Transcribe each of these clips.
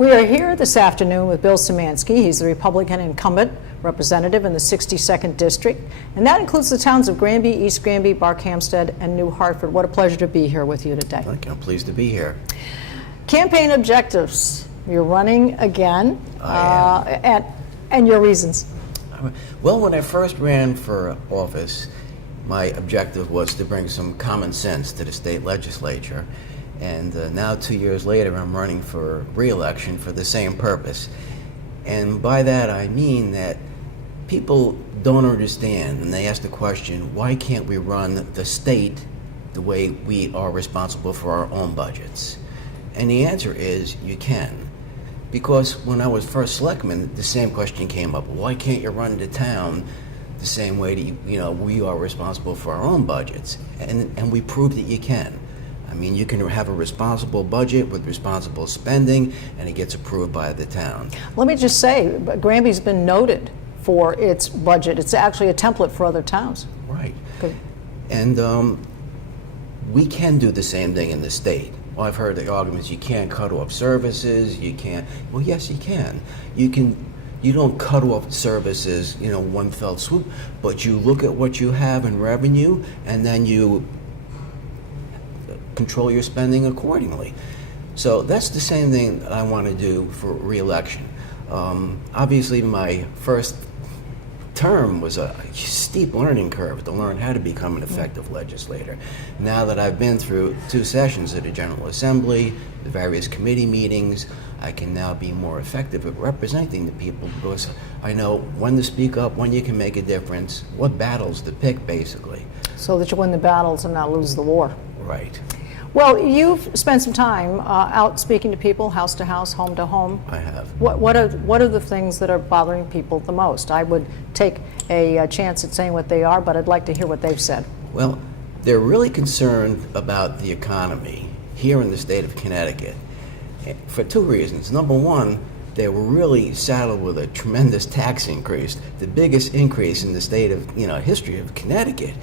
We are here this afternoon with Bill Simanski. He's the Republican incumbent representative in the 62nd District, and that includes the towns of Granby, East Granby, Barkhamsted, and New Hartford. What a pleasure to be here with you today. I'm pleased to be here. Campaign objectives. You're running again, and your reasons. Well, when I first ran for office, my objective was to bring some common sense to the state legislature. And now 2 years later, I'm running for re-election for the same purpose. And by that, I mean that people don't understand, and they ask the question, why can't we run the state the way we are responsible for our own budgets? And the answer is, you can. Because when I was first selectman, the same question came up. Why can't you run the town the same way that we are responsible for our own budgets? And we proved that you can. I mean, you can have a responsible budget with responsible spending, and it gets approved by the town. Let me just say, Granby's been noted for its budget. It's actually a template for other towns. Right. Good. And we can do the same thing in the state. Well, I've heard the arguments, you can't cut off services, you can't. Well, yes, you can. You don't cut off services, one fell swoop, but you look at what you have in revenue, and then you control your spending accordingly. So that's the same thing I want to do for re-election. Obviously, my first term was a steep learning curve to learn how to become an effective legislator. Now that I've been through 2 sessions at the General Assembly, the various committee meetings, I can now be more effective at representing the people because I know when to speak up, when you can make a difference, what battles to pick, basically. So that you win the battles and not lose the war. Right. Well, you've spent some time out speaking to people, house to house, home to home. I have. What are the things that are bothering people the most? I would take a chance at saying what they are, but I'd like to hear what they've said. Well, they're really concerned about the economy here in the state of Connecticut for 2 reasons. Number one, they were really saddled with a tremendous tax increase, the biggest increase in the state of history of Connecticut.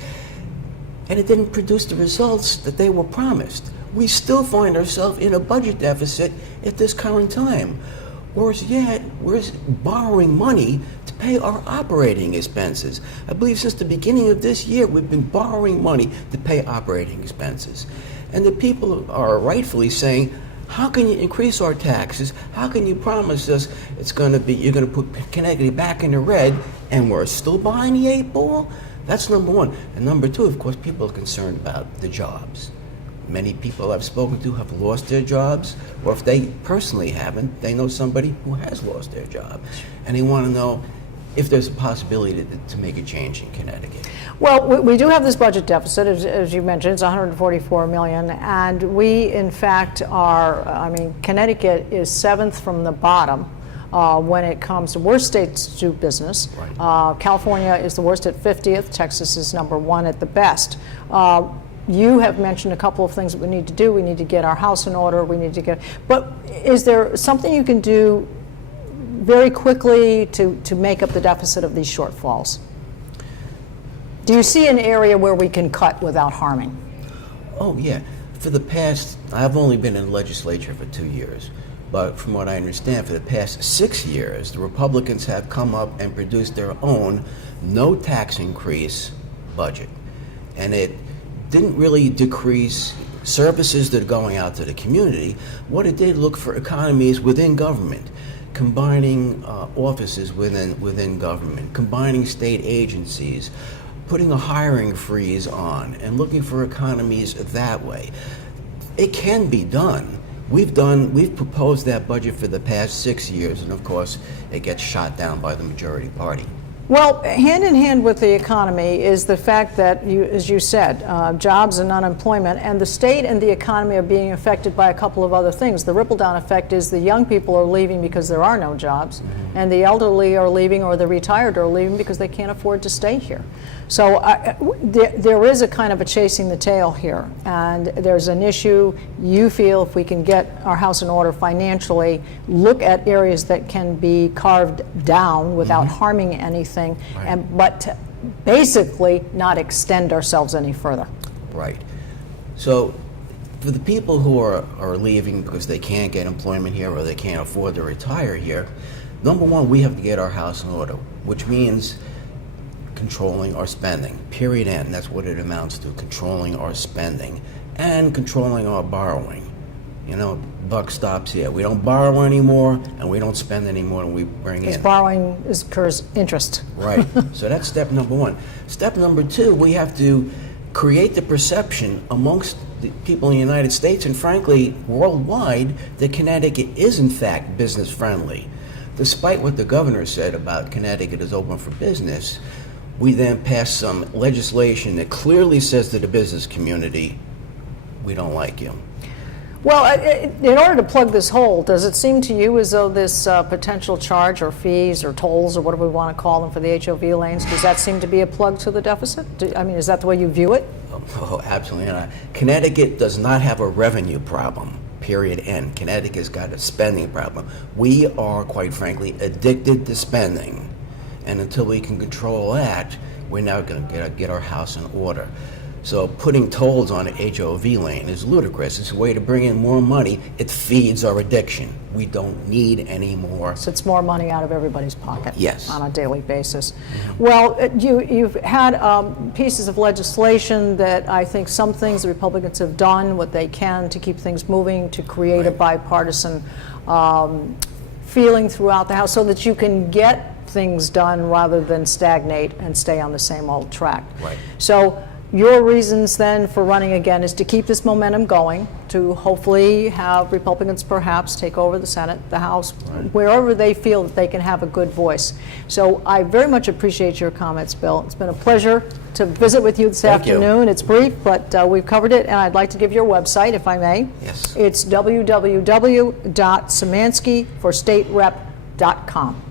And it didn't produce the results that they were promised. We still find ourselves in a budget deficit at this current time. Whereas yet, we're borrowing money to pay our operating expenses. I believe since the beginning of this year, we've been borrowing money to pay operating expenses. And the people are rightfully saying, how can you increase our taxes? How can you promise us you're going to put Connecticut back in the red, and we're still behind the 8 ball? That's number one. And number two, of course, people are concerned about the jobs. Many people I've spoken to have lost their jobs, or if they personally haven't, they know somebody who has lost their job. And they want to know if there's a possibility to make a change in Connecticut. Well, we do have this budget deficit, as you mentioned, it's $144 million, and we, in fact, Connecticut is 7th from the bottom. When it comes to worst states to do business. Right. California is the worst at 50th. Texas is number 1 at the best. You have mentioned a couple of things that we need to do. We need to get our house in order. But is there something you can do very quickly to make up the deficit of these shortfalls? Do you see an area where we can cut without harming? Oh, yeah. For the past, I've only been in the legislature for 2 years. But from what I understand, for the past 6 years, the Republicans have come up and produced their own no tax increase budget. And it didn't really decrease services that are going out to the community. What it did look for economies within government, combining offices within government, combining state agencies, putting a hiring freeze on, and looking for economies that way. It can be done. We've proposed that budget for the past 6 years, and of course, it gets shot down by the majority party. Well, hand in hand with the economy is the fact that, as you said, jobs and unemployment, and the state and the economy are being affected by a couple of other things. The ripple-down effect is the young people are leaving because there are no jobs, and the elderly are leaving, or the retired are leaving because they can't afford to stay here. So there is a kind of a chasing the tail here, and there's an issue. You feel if we can get our house in order financially, look at areas that can be carved down without harming anything, but to basically not extend ourselves any further. Right. So for the people who are leaving because they can't get employment here or they can't afford to retire here, number one, we have to get our house in order, which means controlling our spending, period, end. That's what it amounts to, controlling our spending and controlling our borrowing. You know, buck stops here. We don't borrow anymore, and we don't spend any more than we bring Because in. borrowing incurs interest. Right. So that's step number one. Step number two, we have to create the perception amongst the people in the United States and frankly worldwide that Connecticut is in fact business friendly. Despite what the governor said about Connecticut is open for business, we then passed some legislation that clearly says to the business community, we don't like you. Well, in order to plug this hole, does it seem to you as though this potential charge or fees or tolls or whatever we want to call them for the HOV lanes, does that seem to be a plug to the deficit? I mean, is that the way you view it? Oh, absolutely not. Connecticut does not have a revenue problem, period, end. Connecticut's got a spending problem. We are, quite frankly, addicted to spending. And until we can control that, we're now going to get our house in order. So putting tolls on an HOV lane is ludicrous. It's a way to bring in more money. It feeds our addiction. We don't need any more. So it's more money out of everybody's pocket. Yes. On a daily basis. Well, you've had pieces of legislation that I think some things the Republicans have done what they can to keep things moving, to create a bipartisan feeling throughout the House so that you can get things done rather than stagnate and stay on the same old track. Right. So your reasons then for running again is to keep this momentum going, to hopefully have Republicans perhaps take over the Senate, the House, wherever they feel that they can have a good voice. So I very much appreciate your comments, Bill. It's been a pleasure to visit with you this afternoon. It's brief, but we've covered it, and I'd like to give your website, if I may. Yes. It's www.simanskiforstaterep.com.